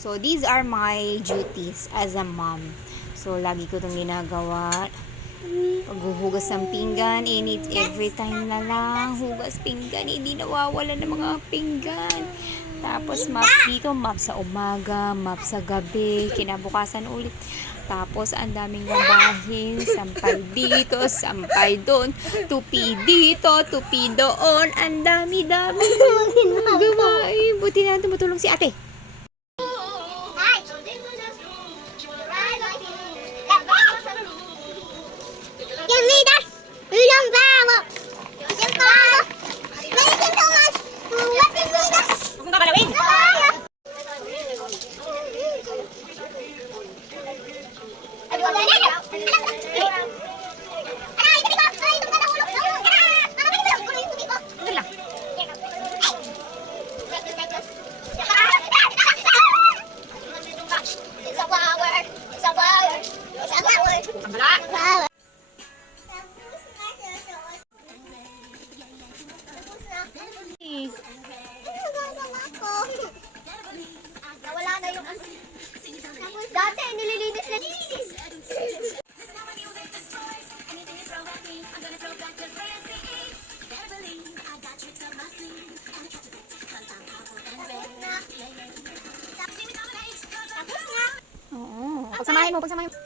So, these are my duties as a mom. So, lagi ko itong ginagawa. Paghuhugas ng pinggan, every time na lang. Hugas pinggan, hindi nawawala ng mga pinggan. Tapos, map dito, map sa umaga, map sa gabi, kinabukasan ulit. Tapos, ang daming gabahin, sampay dito, sampay doon, tupi dito, tupi doon. Ang dami-dami gawain. Buti na tumutulong si ate. Nawala na yung dati nililinis na Oo. Pagsamahin mo.